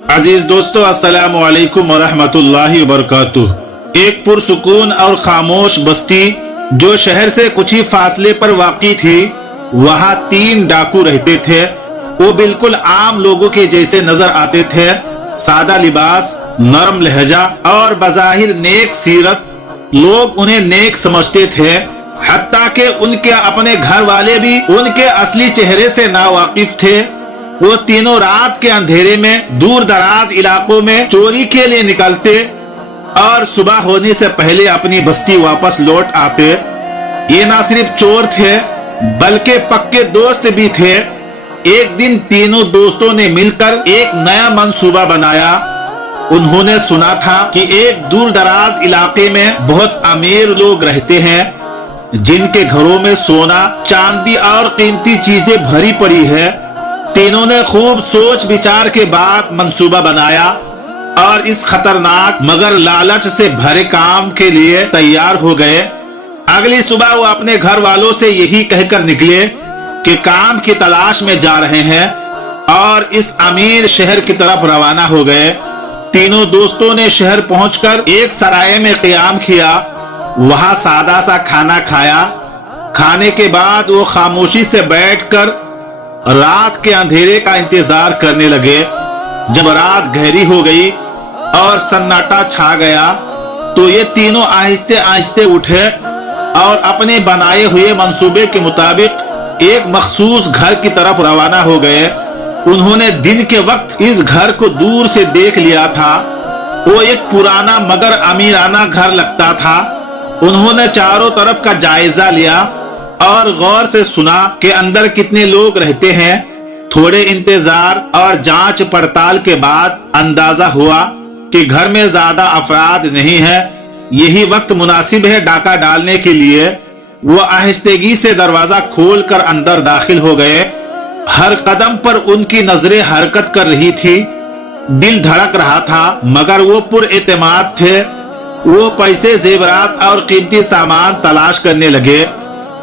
अजीज दोस्तों, अस्सलामु अलैकुम वरहमतुल्लाहि वबरकातुह। एक पुरसुकून और खामोश बस्ती जो शहर से कुछ ही फासले पर वाक़ई थी, वहाँ 3 डाकू रहते थे। वो बिल्कुल आम लोगों के जैसे नजर आते थे। सादा लिबास, नरम लहजा और बज़ाहिर नेक सीरत। लोग उन्हें नेक समझते थे, हत्ता कि उनके अपने घर वाले भी उनके असली चेहरे से नावाकिफ थे। वो तीनों रात के अंधेरे में दूर दराज इलाकों में चोरी के लिए निकलते और सुबह होने से पहले अपनी बस्ती वापस लौट आते। ये ना सिर्फ चोर थे बल्कि पक्के दोस्त भी थे। एक दिन तीनों दोस्तों ने मिलकर एक नया मंसूबा बनाया। उन्होंने सुना था कि एक दूर दराज इलाके में बहुत अमीर लोग रहते हैं, जिनके घरों में सोना, चांदी और कीमती चीजें भरी पड़ी है। तीनों ने खूब सोच विचार के बाद मंसूबा बनाया और इस खतरनाक मगर लालच से भरे काम के लिए तैयार हो गए। अगली सुबह वो अपने घर वालों से यही कहकर निकले कि काम की तलाश में जा रहे हैं और इस अमीर शहर की तरफ रवाना हो गए। तीनों दोस्तों ने शहर पहुंचकर एक सराय में क़याम किया। वहां सादा सा खाना खाया। खाने के बाद वो खामोशी से बैठकर रात के अंधेरे का इंतजार करने लगे। जब रात गहरी हो गई और सन्नाटा छा गया तो ये तीनों आहिस्ते आहिस्ते उठे और अपने बनाए हुए मंसूबे के मुताबिक एक मखसूस घर की तरफ रवाना हो गए। उन्होंने दिन के वक्त इस घर को दूर से देख लिया था। वो एक पुराना मगर अमीराना घर लगता था। उन्होंने चारों तरफ का जायजा लिया और गौर से सुना कि अंदर कितने लोग रहते हैं। थोड़े इंतजार और जांच पड़ताल के बाद अंदाजा हुआ कि घर में ज्यादा अफराद नहीं है। यही वक्त मुनासिब है डाका डालने के लिए। वो आहिस्तेगी से दरवाजा खोलकर अंदर दाखिल हो गए। हर कदम पर उनकी नजरें हरकत कर रही थी। दिल धड़क रहा था मगर वो पुरएतमाद थे। वो पैसे, जेवरात और कीमती सामान तलाश करने लगे।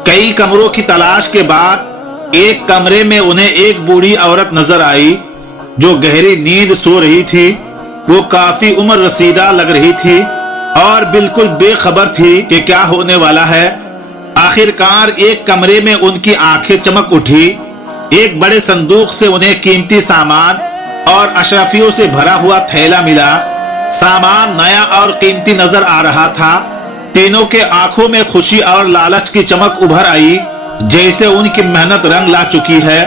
कई कमरों की तलाश के बाद एक कमरे में उन्हें एक बूढ़ी औरत नजर आई जो गहरी नींद सो रही थी। वो काफी उम्र रसीदा लग रही थी और बिल्कुल बेखबर थी कि क्या होने वाला है। आखिरकार एक कमरे में उनकी आंखें चमक उठी। एक बड़े संदूक से उन्हें कीमती सामान और अशरफियों से भरा हुआ थैला मिला। सामान नया और कीमती नजर आ रहा था। तीनों के आंखों में खुशी और लालच की चमक उभर आई, जैसे उनकी मेहनत रंग ला चुकी है।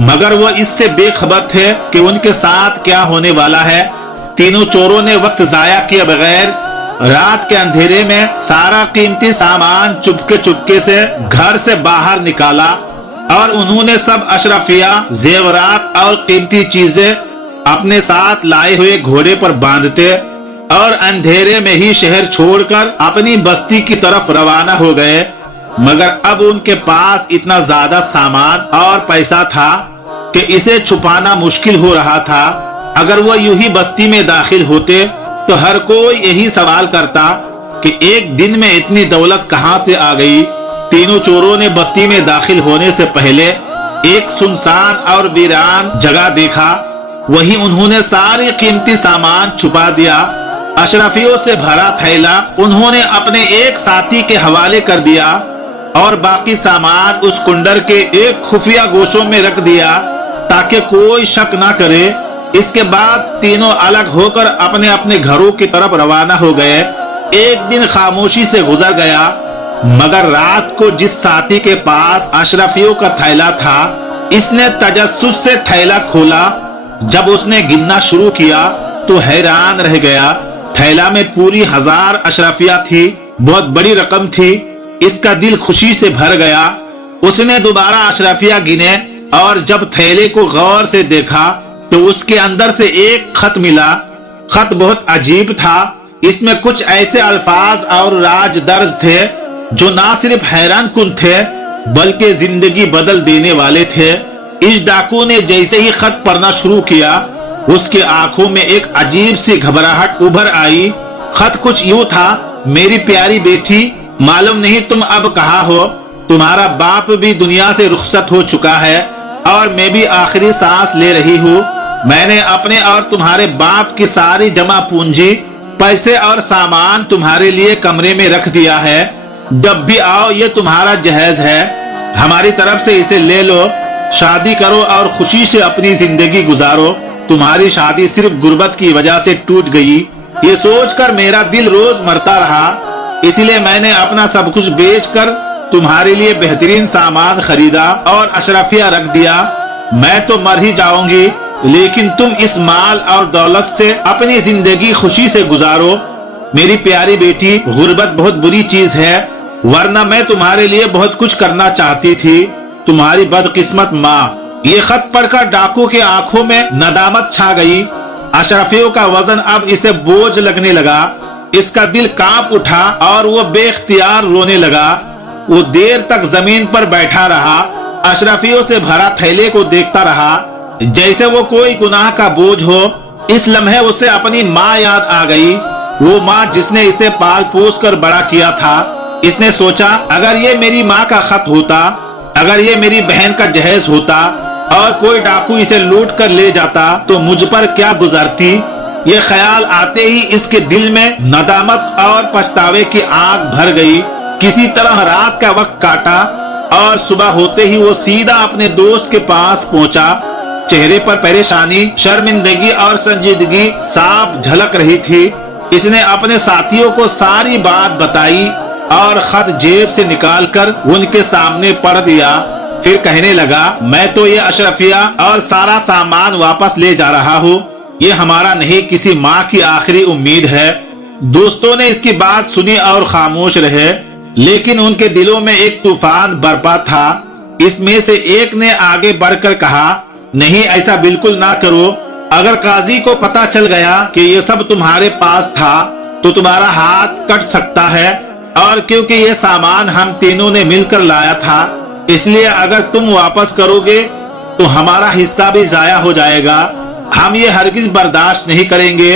मगर वो इससे बेखबर थे कि उनके साथ क्या होने वाला है। तीनों चोरों ने वक्त जाया किए बगैर रात के अंधेरे में सारा कीमती सामान चुपके चुपके से घर से बाहर निकाला और उन्होंने सब अशरफिया, जेवरात और कीमती चीजें अपने साथ लाए हुए घोड़े पर बांधते और अंधेरे में ही शहर छोड़कर अपनी बस्ती की तरफ रवाना हो गए। मगर अब उनके पास इतना ज्यादा सामान और पैसा था कि इसे छुपाना मुश्किल हो रहा था। अगर वो यूं ही बस्ती में दाखिल होते तो हर कोई यही सवाल करता कि एक दिन में इतनी दौलत कहां से आ गई। तीनों चोरों ने बस्ती में दाखिल होने से पहले एक सुनसान और वीरान जगह देखा। वहीं उन्होंने सारे कीमती सामान छुपा दिया। अशरफियों से भरा थैला उन्होंने अपने एक साथी के हवाले कर दिया और बाकी सामान उस कुंडर के एक खुफिया गोशों में रख दिया ताकि कोई शक ना करे। इसके बाद तीनों अलग होकर अपने अपने घरों की तरफ रवाना हो गए। एक दिन खामोशी से गुजर गया मगर रात को जिस साथी के पास अशरफियों का थैला था, इसने तजस्सुस से थैला खोला। जब उसने गिनना शुरू किया तो हैरान रह गया। थैला में पूरी 1000 अशरफिया थी। बहुत बड़ी रकम थी। इसका दिल खुशी से भर गया। उसने दोबारा अशरफिया गिने और जब थैले को गौर से देखा तो उसके अंदर से एक खत मिला। खत बहुत अजीब था। इसमें कुछ ऐसे अल्फाज और राज दर्ज थे जो ना सिर्फ हैरान कुन थे बल्कि जिंदगी बदल देने वाले थे। इस डाकू ने जैसे ही खत पढ़ना शुरू किया, उसकी आंखों में एक अजीब सी घबराहट उभर आई। खत कुछ यूं था, मेरी प्यारी बेटी, मालूम नहीं तुम अब कहाँ हो। तुम्हारा बाप भी दुनिया से रुखसत हो चुका है और मैं भी आखिरी सांस ले रही हूँ। मैंने अपने और तुम्हारे बाप की सारी जमा पूंजी, पैसे और सामान तुम्हारे लिए कमरे में रख दिया है। जब भी आओ ये तुम्हारा जहेज है, हमारी तरफ से इसे ले लो, शादी करो और खुशी से अपनी जिंदगी गुजारो। तुम्हारी शादी सिर्फ गुर्बत की वजह से टूट गई, ये सोचकर मेरा दिल रोज मरता रहा। इसलिए मैंने अपना सब कुछ बेचकर तुम्हारे लिए बेहतरीन सामान खरीदा और अशरफिया रख दिया। मैं तो मर ही जाऊंगी, लेकिन तुम इस माल और दौलत से अपनी जिंदगी खुशी से गुजारो। मेरी प्यारी बेटी, गुर्बत बहुत बुरी चीज है, वरना मैं तुम्हारे लिए बहुत कुछ करना चाहती थी। तुम्हारी बदकिस्मत माँ। ये खत पढ़कर डाकू की आंखों में नदामत छा गई। अशरफियों का वजन अब इसे बोझ लगने लगा। इसका दिल कांप उठा और वो बेख्तियार रोने लगा। वो देर तक जमीन पर बैठा रहा, अशरफियों से भरा थैले को देखता रहा जैसे वो कोई गुनाह का बोझ हो। इस लम्हे उसे अपनी माँ याद आ गई, वो माँ जिसने इसे पाल पोस कर बड़ा किया था। इसने सोचा, अगर ये मेरी माँ का खत होता, अगर ये मेरी बहन का जहेज होता और कोई डाकू इसे लूट कर ले जाता तो मुझ पर क्या गुजरती। ये ख्याल आते ही इसके दिल में नदामत और पछतावे की आग भर गई। किसी तरह रात का वक्त काटा और सुबह होते ही वो सीधा अपने दोस्त के पास पहुंचा। चेहरे पर परेशानी, शर्मिंदगी और संजीदगी साफ झलक रही थी। इसने अपने साथियों को सारी बात बताई और खत जेब से निकालकर उनके सामने पढ़ दिया। फिर कहने लगा, मैं तो ये अशरफिया और सारा सामान वापस ले जा रहा हूँ। ये हमारा नहीं, किसी माँ की आखिरी उम्मीद है। दोस्तों ने इसकी बात सुनी और खामोश रहे, लेकिन उनके दिलों में एक तूफान बरपा था। इसमें से एक ने आगे बढ़कर कहा, नहीं, ऐसा बिल्कुल ना करो। अगर काजी को पता चल गया कि ये सब तुम्हारे पास था तो तुम्हारा हाथ कट सकता है, और क्योंकि ये सामान हम तीनों ने मिलकर लाया था, इसलिए अगर तुम वापस करोगे तो हमारा हिस्सा भी जाया हो जाएगा। हम ये हरगिज बर्दाश्त नहीं करेंगे।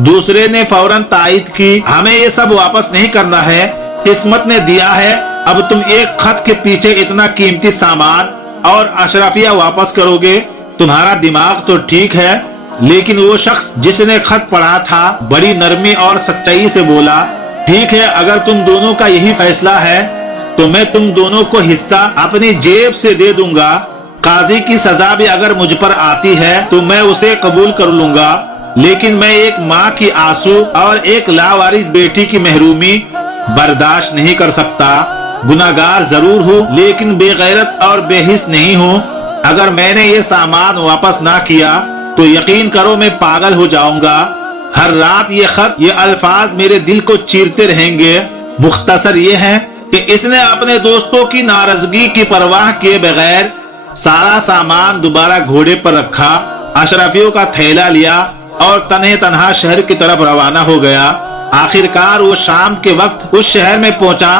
दूसरे ने फौरन तायद की, हमें ये सब वापस नहीं करना है, किस्मत ने दिया है। अब तुम एक खत के पीछे इतना कीमती सामान और अशरफिया वापस करोगे? तुम्हारा दिमाग तो ठीक है। लेकिन वो शख्स जिसने खत पढ़ा था बड़ी नरमी और सच्चाई से बोला, ठीक है, अगर तुम दोनों का यही फैसला है तो मैं तुम दोनों को हिस्सा अपनी जेब से दे दूंगा। काजी की सजा भी अगर मुझ पर आती है तो मैं उसे कबूल कर लूंगा, लेकिन मैं एक माँ की आंसू और एक लावारिस बेटी की महरूमी बर्दाश्त नहीं कर सकता। गुनाहगार जरूर हूँ, लेकिन बेगैरत और बेहिस नहीं हूँ। अगर मैंने ये सामान वापस ना किया तो यकीन करो मैं पागल हो जाऊंगा। हर रात ये खत, ये अल्फाज मेरे दिल को चीरते रहेंगे। मुख्तसर ये है कि इसने अपने दोस्तों की नाराजगी की परवाह किए बगैर सारा सामान दोबारा घोड़े पर रखा, अशरफियों का थैला लिया और तन्हे तन्हा शहर की तरफ रवाना हो गया। आखिरकार वो शाम के वक्त उस शहर में पहुंचा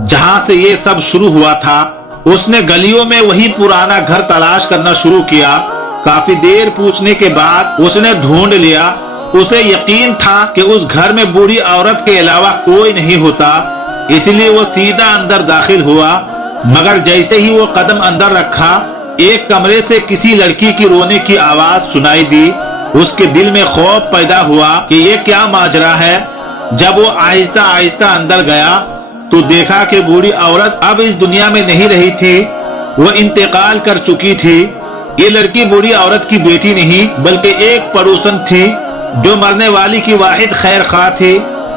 जहां से ये सब शुरू हुआ था। उसने गलियों में वही पुराना घर तलाश करना शुरू किया। काफी देर पूछने के बाद उसने ढूंढ लिया। उसे यकीन था कि उस घर में बूढ़ी औरत के अलावा कोई नहीं होता, इसलिए वो सीधा अंदर दाखिल हुआ। मगर जैसे ही वो कदम अंदर रखा, एक कमरे से किसी लड़की की रोने की आवाज सुनाई दी। उसके दिल में खौफ पैदा हुआ कि ये क्या माजरा है। जब वो आहिस्ता आहिस्ता अंदर गया तो देखा कि बूढ़ी औरत अब इस दुनिया में नहीं रही थी, वो इंतकाल कर चुकी थी। ये लड़की बूढ़ी औरत की बेटी नहीं बल्कि एक पड़ोसन थी जो मरने वाली की वाहिद खैर खा थी।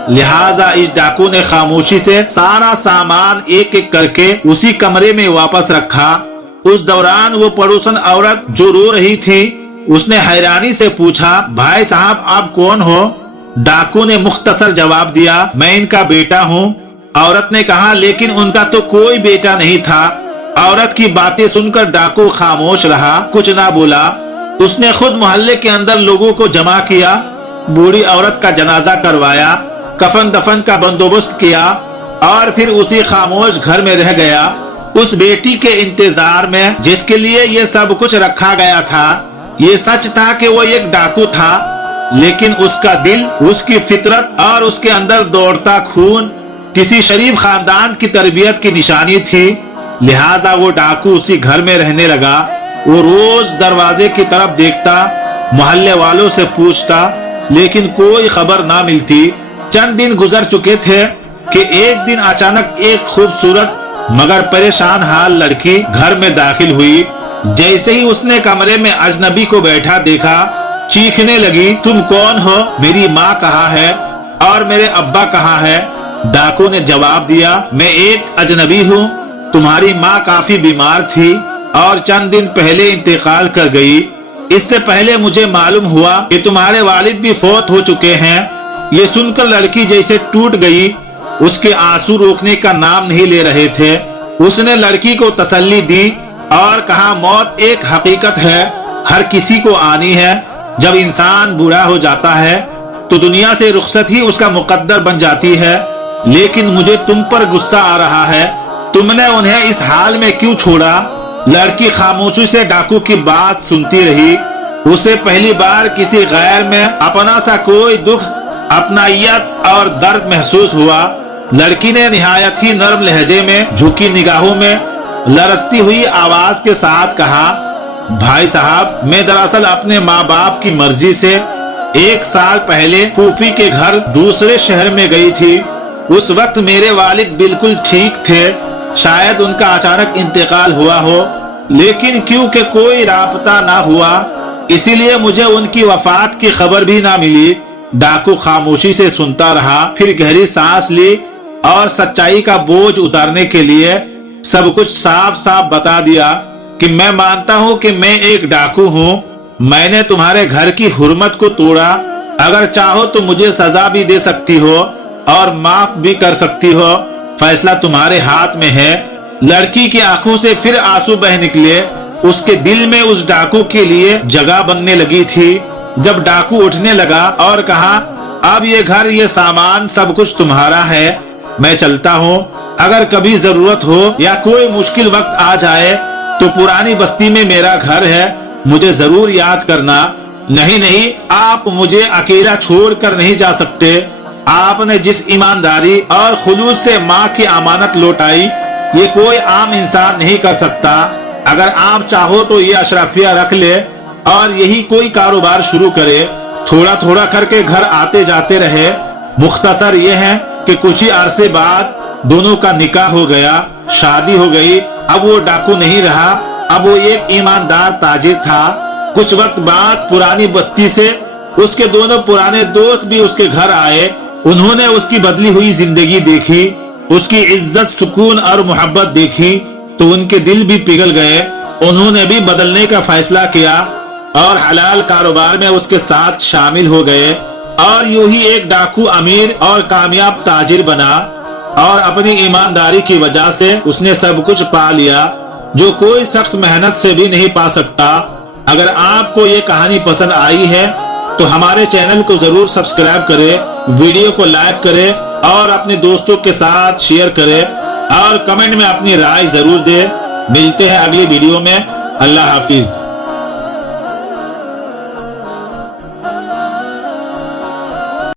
लिहाजा इस डाकू ने खामोशी से सारा सामान एक एक करके उसी कमरे में वापस रखा। उस दौरान वो पड़ोसन औरत जो रो रही थी, उसने हैरानी से पूछा, भाई साहब आप कौन हो? डाकू ने मुख्तसर जवाब दिया, मैं इनका बेटा हूँ। औरत ने कहा, लेकिन उनका तो कोई बेटा नहीं था। औरत की बातें सुनकर डाकू खामोश रहा, कुछ ना बोला। उसने खुद मोहल्ले के अंदर लोगों को जमा किया, बूढ़ी औरत का जनाजा करवाया, कफन दफन का बंदोबस्त किया और फिर उसी खामोश घर में रह गया, उस बेटी के इंतजार में जिसके लिए ये सब कुछ रखा गया था। ये सच था कि वो एक डाकू था, लेकिन उसका दिल, उसकी फितरत और उसके अंदर दौड़ता खून किसी शरीफ खानदान की तरबियत की निशानी थी। लिहाजा वो डाकू उसी घर में रहने लगा। वो रोज दरवाजे की तरफ देखता मोहल्ले वालों से पूछता, लेकिन कोई खबर ना मिलती। चंद दिन गुजर चुके थे कि एक दिन अचानक एक खूबसूरत मगर परेशान हाल लड़की घर में दाखिल हुई। जैसे ही उसने कमरे में अजनबी को बैठा देखा, चीखने लगी, तुम कौन हो? मेरी माँ कहाँ है और मेरे अब्बा कहाँ है? डाकू ने जवाब दिया, मैं एक अजनबी हूँ। तुम्हारी माँ काफी बीमार थी और चंद दिन पहले इंतकाल कर गई। इससे पहले मुझे मालूम हुआ कि तुम्हारे वालिद भी फौत हो चुके हैं। ये सुनकर लड़की जैसे टूट गई। उसके आंसू रोकने का नाम नहीं ले रहे थे। उसने लड़की को तसल्ली दी और कहा, मौत एक हकीकत है, हर किसी को आनी है। जब इंसान बूढ़ा हो जाता है तो दुनिया से रुखसत ही उसका मुकद्दर बन जाती है। लेकिन मुझे तुम पर गुस्सा आ रहा है, तुमने उन्हें इस हाल में क्यों छोड़ा? लड़की खामोशी से डाकू की बात सुनती रही। उसे पहली बार किसी गैर में अपना सा कोई दुख, अपनायत और दर्द महसूस हुआ। लड़की ने निहायत ही नर्म लहजे में, झुकी निगाहों में, लरसती हुई आवाज के साथ कहा, भाई साहब, मैं दरअसल अपने माँ बाप की मर्जी से 1 साल पहले फूफी के घर दूसरे शहर में गई थी। उस वक्त मेरे वालिद बिल्कुल ठीक थे। शायद उनका अचानक इंतकाल हुआ हो, लेकिन क्योंकि कोई राबता ना हुआ, इसीलिए मुझे उनकी वफात की खबर भी ना मिली। डाकू खामोशी से सुनता रहा, फिर गहरी सांस ली और सच्चाई का बोझ उतारने के लिए सब कुछ साफ साफ बता दिया कि मैं मानता हूँ कि मैं एक डाकू हूँ। मैंने तुम्हारे घर की हुर्मत को तोड़ा। अगर चाहो तो मुझे सजा भी दे सकती हो और माफ भी कर सकती हो। फैसला तुम्हारे हाथ में है। लड़की की आंखों से फिर आंसू बह निकले। उसके दिल में उस डाकू के लिए जगह बनने लगी थी। जब डाकू उठने लगा और कहा, अब ये घर, ये सामान, सब कुछ तुम्हारा है, मैं चलता हूँ। अगर कभी जरूरत हो या कोई मुश्किल वक्त आ जाए तो पुरानी बस्ती में मेरा घर है, मुझे जरूर याद करना। नहीं नहीं, आप मुझे अकेला छोड़कर नहीं जा सकते। आपने जिस ईमानदारी और खुलूस से माँ की अमानत लौटाई, ये कोई आम इंसान नहीं कर सकता। अगर आप चाहो तो ये अशरफिया रख ले और यही कोई कारोबार शुरू करे। थोड़ा थोड़ा करके घर आते जाते रहे। मुख्तसर ये है कि कुछ ही अरसे बाद दोनों का निकाह हो गया, शादी हो गई। अब वो डाकू नहीं रहा, अब वो एक ईमानदार ताजिर था। कुछ वक्त बाद पुरानी बस्ती से उसके दोनों पुराने दोस्त भी उसके घर आए। उन्होंने उसकी बदली हुई जिंदगी देखी, उसकी इज्जत, सुकून और मोहब्बत देखी तो उनके दिल भी पिघल गए। उन्होंने भी बदलने का फैसला किया और हलाल कारोबार में उसके साथ शामिल हो गए। और यूं ही एक डाकू अमीर और कामयाब ताजिर बना और अपनी ईमानदारी की वजह से उसने सब कुछ पा लिया जो कोई सख्त मेहनत से भी नहीं पा सकता। अगर आपको ये कहानी पसंद आई है तो हमारे चैनल को जरूर सब्सक्राइब करें, वीडियो को लाइक करें और अपने दोस्तों के साथ शेयर करें और कमेंट में अपनी राय जरूर दें। मिलते हैं अगली वीडियो में। अल्लाह हाफिज।